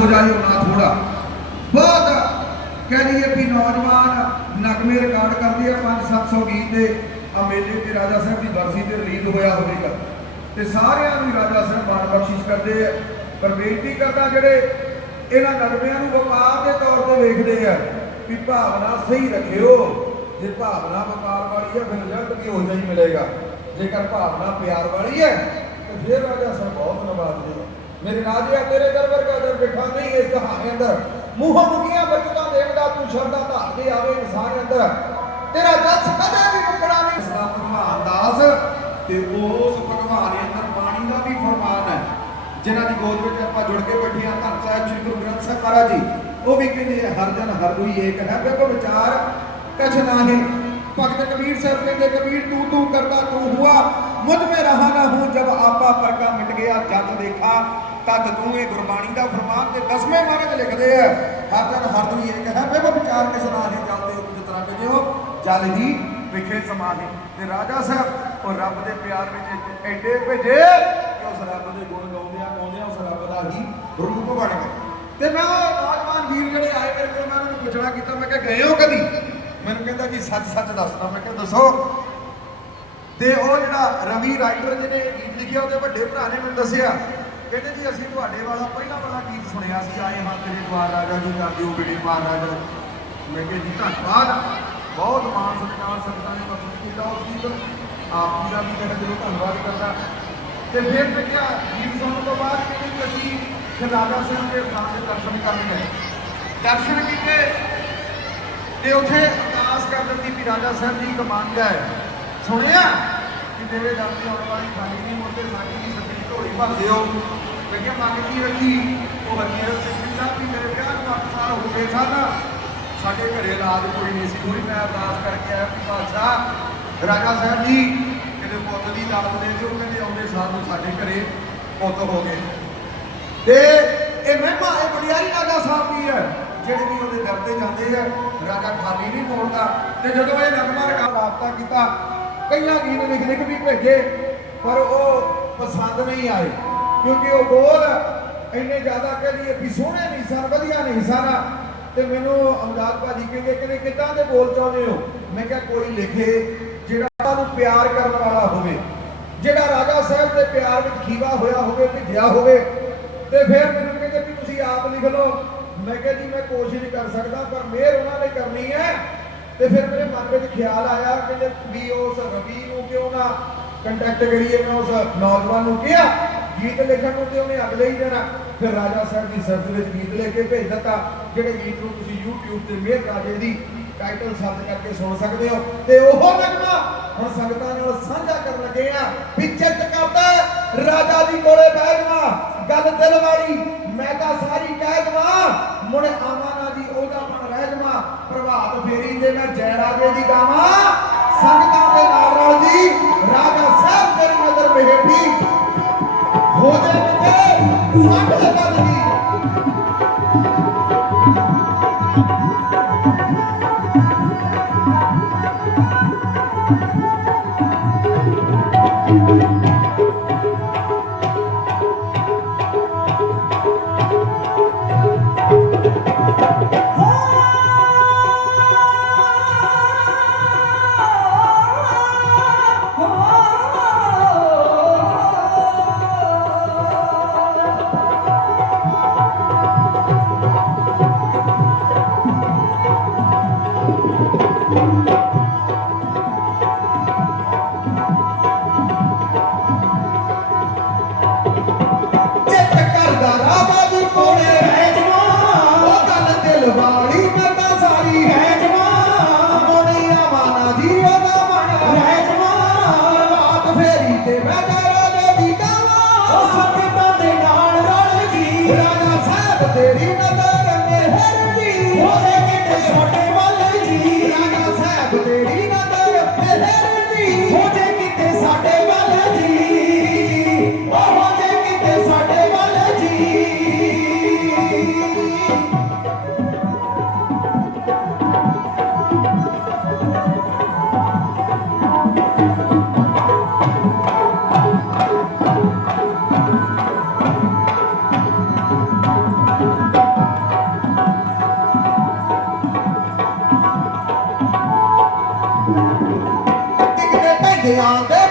ਹੋ ਜਾਏ ਨਾ ਥੋੜਾ ਬਹੁਤ ਕਹਿ ਲਈਏ ਵੀ ਨੌਜਵਾਨ ਨਗਮੇ ਰਿਕਾਰਡ ਕਰਦੇ ਆ 5-700 ਗੀਤ ਦੇ ਆ ਮੇਲੇ ਤੇ ਰਾਜਾ ਸਾਹਿਬ ਦੀ ਬਰਸੀ ਤੇ ਰਿਲੀਜ਼ ਹੋਇਆ ਹੋਵੇਗਾ ਤੇ ਸਾਰਿਆਂ ਨੂੰ ਰਾਜਾ ਸਾਹਿਬ ਬਾਣ ਬਖਸ਼ਿਸ਼ ਕਰਦੇ ਆ ਪਰ ਬੇਨਤੀ ਕਰਦਾ ਜਿਹੜੇ ਇਹਨਾਂ ਨਗਮਿਆਂ ਨੂੰ ਵਪਾਰ ਦੇ ਤੌਰ ਤੇ ਵੇਖਦੇ ਆ ਵੀ ਭਾਵਨਾ ਸਹੀ ਰੱਖਿਓ ਜੇ ਭਾਵਨਾ ਵਪਾਰ ਵਾਲੀ ਹੈ ਫਿਰ ਰਿਜ਼ਲਟ ਵੀ ਹੋ ਜਾਈ ਮਿਲੇਗਾ ਜੇਕਰ ਭਾਵਨਾ ਪਿਆਰ ਵਾਲੀ ਹੈ ਤੇ ਫਿਰ ਰਾਜਾ ਸਾਹਿਬ ਬਹੁਤ ਨਵਾਜ਼ਦੇ ਆ ਮੇਰੇ ਰਾਜਿਆ ਤੇਰੇ ਦਰ ਵਰਗਾ ਦਰ ਬਿਠਾ ਨਹੀਂ ਇਸ ਕਹਾਣੀ ਅੰਦਰ ਮੂੰਹੋਂ ਮੁਕੀਆਂ ਬਚਦਾ ਦੇਖਦਾ ਤੂੰ ਸ਼ਰਦਾ ਧਾਰ ਕੇ ਆਵੇ ਇਨਸਾਨ ਅੰਦਰ ਤੇਰਾ ਜਸ ਕਦੇ ਵੀ ਮੁਕਣਾ ਨਹੀਂ ਸਦਾ ਭਗਵਾਨ ਦਾਸ ਤੇ ਉਸ ਭਗਵਾਨ ਅੰਦਰ ਪਾਣੀ ਦਾ ਵੀ ਫਰਮਾਨ ਹੈ ਜਿਨ੍ਹਾਂ ਦੀ ਗੋਦ ਵਿੱਚ ਆਪਾਂ ਜੁੜ ਕੇ ਬੈਠੇ ਆ ਧੰਨ ਸਾਹਿਬ ਸ੍ਰੀ ਗੁਰੂ ਗ੍ਰੰਥ ਸਾਹਿਬ ਮਹਾਰਾਜ ਜੀ ਉਹ ਵੀ ਕਹਿੰਦੇ ਹਰ ਜਨ ਹਰ ਕੋਈ ਏਕ ਹੈ ਬਿਲਕੁਲ ਵਿਚਾਰ ਕਛ ਨਾਹੀ ਭਗਤ ਕਬੀਰ ਸਾਹਿਬ ਕਹਿੰਦੇ ਕਬੀਰ ਤੂੰ ਤੂੰ ਕਰਦਾ ਤੂੰ ਹੁਆ ਮੁਝ ਮੇ ਰਹਾ ਨਾ ਹੂੰ ਜਬ ਆਪਾ ਪਰਕਾ ਮਿਟ ਗਿਆ ਜਦ ਦੇਖਾ ਤਦ ਤੂੰ ਇਹ ਗੁਰਬਾਣੀ ਦਾ ਫਰਮਾਨ ਤੇ ਦਸਵੇਂ ਮਹਾਰਾਜ ਲਿਖਦੇ ਆ ਹਰ ਦਿਨ ਹਰ ਦੁਨੀ ਇਹ ਕਹੇ ਬੇਬ ਵਿਚਾਰ ਕੇ ਸਨਾਹੇ ਜਾਂਦੇ ਹੋ ਜਿਤਰਾ ਬਿਜੇ ਹੋ ਜਲ ਹੀ ਵਿਖੇ ਸਮਾਹੇ ਤੇ ਰਾਜਾ ਸਾਹਿਬ ਉਹ ਰੱਬ ਦੇ ਪਿਆਰ ਵਿੱਚ ਐਡੇ ਭਜੇ ਕਿ ਉਸ ਰੱਬ ਦੇ ਗੁਣ ਗਾਉਂਦੇ ਆ ਗਾਉਂਦੇ ਆ ਉਸ ਰੱਬ ਦਾ ਹੀ ਰੂਪ ਬਣ ਗਏ ਤੇ ਮੈਂ ਉਹ ਬਾਗਵਾਨ ਵੀਰ ਜਿਹੜੇ ਆਏ ਮੇਰੇ ਕੋਲ ਮੈਂ ਉਹਨਾਂ ਨੂੰ ਪੁੱਛਣਾ ਕੀਤਾ ਮੈਂ ਕਿਹਾ ਗਏ ਹੋ ਕਦੀ ਮੈਨੂੰ ਕਹਿੰਦਾ ਜੀ ਸੱਚ ਸੱਚ ਦੱਸਦਾ ਮੈਂ ਕਿਹਾ ਦੱਸੋ ਤੇ ਉਹ ਜਿਹੜਾ ਰਵੀ ਰਾਈਟਰ ਜਿਹਨੇ ਗੀਤ ਲਿਖਿਆ ਉਹਦੇ ਵੱਡੇ ਭਰਾ ਨੇ ਮੈਨੂੰ ਦੱਸਿਆ ਕਹਿੰਦੇ ਜੀ ਅਸੀਂ ਤੁਹਾਡੇ ਵਾਲਾ ਪਹਿਲਾ ਵਾਲਾ ਗੀਤ ਸੁਣਿਆ ਸੀ ਆਏ ਹਾਂ ਤੇਰੇ ਦਵਾਰ ਰਾਜਾ ਜੀ ਕਰਦੇ ਹੋ ਬੇੜੇ ਪਾਰ ਰਾਜਾ ਮੈਂ ਕਿਹਾ ਜੀ ਧੰਨਵਾਦ ਬਹੁਤ ਮਾਨ ਸਤਿਕਾਰ ਸੰਤਾਂ ਨੇ ਬਖਸ਼ ਕੀਤਾ ਉਸ ਗੀਤ ਆਪ ਜੀ ਦਾ ਵੀ ਮੈਂ ਦਿਲੋਂ ਧੰਨਵਾਦ ਕਰਦਾ ਤੇ ਫਿਰ ਮੈਂ ਕਿਹਾ ਗੀਤ ਸੁਣਨ ਤੋਂ ਬਾਅਦ ਕਿ ਅਸੀਂ ਖਿਲਾਦਾ ਸਿੰਘ ਦੇ ਸਾਹ ਦੇ ਦਰਸ਼ਨ ਕਰਨੇ ਗਏ ਦਰਸ਼ਨ ਕੀਤੇ ਤੇ ਉੱਥੇ ਅਰਦਾਸ ਕਰ ਦਿੱਤੀ ਵੀ ਰਾਜਾ ਸਾਹਿਬ ਜੀ ਮੰਗ ਹੈ ਸੁਣਿਆ ਕਿ ਤੇਰੇ ਦਰ ਆਉਣ ਵਾਲੀ ਖਾਲੀ ਨਹੀਂ ਮੁਰਦੇ ਸਾਡੀ ਦੀ ਢੋਲੀ ਭਰ ਦਿਓ ਮੈਂ ਕਿਹਾ ਮੰਗ ਕੀ ਰੱਖੀ ਉਹ ਹਰੀਰ ਸਿੰਘ ਕਿੰਨਾ ਵੀ ਮੇਰੇ ਘਰ ਨੂੰ 8 ਸਾਲ ਹੋ ਗਏ ਸਨ ਸਾਡੇ ਘਰੇ ਰਾਜ ਕੋਈ ਨਹੀਂ ਸੀ ਕੋਈ ਮੈਂ ਅਰਦਾਸ ਕਰਕੇ ਆਇਆ ਕਿ ਬਾਦਸ਼ਾਹ ਰਾਜਾ ਸਾਹਿਬ ਜੀ ਇਹਦੇ ਪੁੱਤ ਦੀ ਦਾਤ ਦੇ ਦਿਓ ਕਹਿੰਦੇ ਆਉਂਦੇ ਸਾਲ ਨੂੰ ਸਾਡੇ ਘਰੇ ਪੁੱਤ ਹੋ ਗਏ ਤੇ ਇਹ ਮਹਿਮਾ ਇਹ ਬੜਿਆਰੀ ਰਾਜਾ ਸਾਹਿਬ ਦੀ ਹੈ ਜਿਹੜੇ ਵੀ ਉਹਦੇ ਦਰ ਤੇ ਜਾਂਦੇ ਆ ਰਾਜਾ ਖਾਲੀ ਨਹੀਂ ਬੋਲਦਾ ਤੇ ਜਦੋਂ ਇਹ ਨਗਮਾ ਰਕਾ ਰਾਬਤਾ ਕੀਤਾ ਕਈਆਂ ਗੀਤ ਲਿਖ ਕਿ ਵੀ ਭੇਜੇ ਪਰ ਉਹ ਪਸੰਦ ਨਹੀਂ ਆਏ ਕਿਉਂਕਿ ਉਹ ਬੋਲ ਇੰਨੇ ਜ਼ਿਆਦਾ ਕਹਦੀ ਵੀ ਸੋਹਣੇ ਨਹੀਂ ਸਰ ਵਧੀਆ ਨਹੀਂ ਸਾਰਾ ਤੇ ਮੈਨੂੰ ਅਮਦਾਦ ਭਾਜੀ ਕਹਿੰਦੇ ਕਿ ਕਿਦਾਂ ਦੇ ਬੋਲ ਚਾਹੁੰਦੇ ਹੋ ਮੈਂ ਕਿਹਾ ਕੋਈ ਲਿਖੇ ਜਿਹੜਾ ਨੂੰ ਪਿਆਰ ਕਰਨ ਵਾਲਾ ਹੋਵੇ ਜਿਹੜਾ ਰਾਜਾ ਸਾਹਿਬ ਦੇ ਪਿਆਰ ਵਿੱਚ ਖੀਵਾ ਹੋਇਆ ਹੋਵੇ ਭਿੱਜਿਆ ਹੋਵੇ ਤੇ ਫਿਰ ਮੈਨੂੰ ਕਹਿੰਦੇ ਵੀ ਤੁਸੀਂ ਆਪ ਲਿਖ ਲਓ ਮੈਂ ਕਿਹਾ ਜੀ ਮੈਂ ਕੋਸ਼ਿਸ਼ ਕਰ ਸਕਦਾ ਪਰ ਮਿਹਰ ਉਹਨਾਂ ਨੇ ਕਰਨੀ ਹੈ ਤੇ ਫਿਰ ਮੇਰੇ ਮਨ ਵਿੱਚ ਖਿਆਲ ਆਇਆ ਕਿ ਵੀ ਉਸ ਰਵੀ ਨੂੰ ਕਿਉਂ ਨਾ ਕੰਟੈਕਟ ਕਰੀਏ ਮੈਂ ਉਸ ਨੌਜਵਾਨ ਨੂੰ ਕਿਹਾ ਗੀਤ ਲਿਖਣ ਨੂੰ ਤੇ ਉਹਨੇ ਅਗਲੇ ਹੀ ਦਿਨ ਫਿਰ ਰਾਜਾ ਸਾਹਿਬ ਦੀ ਸਰਦ ਵਿੱਚ ਗੀਤ ਲੈ ਕੇ ਭੇਜ ਦਿੱਤਾ ਜਿਹੜੇ ਗੀਤ ਨੂੰ ਤੁਸੀਂ YouTube ਤੇ ਮੇਰ ਰਾਜੇ ਦੀ ਟਾਈਟਲ ਸਰਚ ਕਰਕੇ ਸੁਣ ਸਕਦੇ ਹੋ ਤੇ ਉਹ ਨਗਮਾ ਹੁਣ ਸੰਗਤਾਂ ਨਾਲ ਸਾਂਝਾ ਕਰਨ ਲੱਗੇ ਆ ਵੀ ਚਿੱਤ ਕਰਦਾ ਰਾਜਾ ਦੀ ਕੋਲੇ ਬਹਿ ਜਾ ਗੱਲ ਦਿਲ ਵਾਲੀ ਮੈਂ ਤਾਂ ਸਾਰੀ ਕਹਿ ਦਵਾ ਮੁੜ ਆਵਾਂ ਨਾ ਦੀ ਉਹਦਾ ਬਣ ਰਹਿ ਜਾ ਪ੍ਰਭਾਤ ਫੇਰੀ ਦੇ ਮੈਂ ਜੈ ਰਾਜੇ ਦੀ ਗਾਵਾਂ ਮਾਨਾ ਦੀ ਉਹਦਾ ਮਨ ਰਹਿਤਮਾ ਰਾਤ ਫੇਰੀ ਤੇ ਬੈਠਾ ਰਾਜਾ ਦੀ ਕਾਵਾ ਉਹ ਸੰਗਤਾਂ ਦੇ ਨਾਲ ਰਲ ਗਈ ਰਾਜਾ ਸਾਹਿਬ ਤੇਰੀ ਨਜ਼ਰ ਮੇਰੇ ਹਰ ਦੀ ਉਹਦੇ ਕਿਤੇ on that.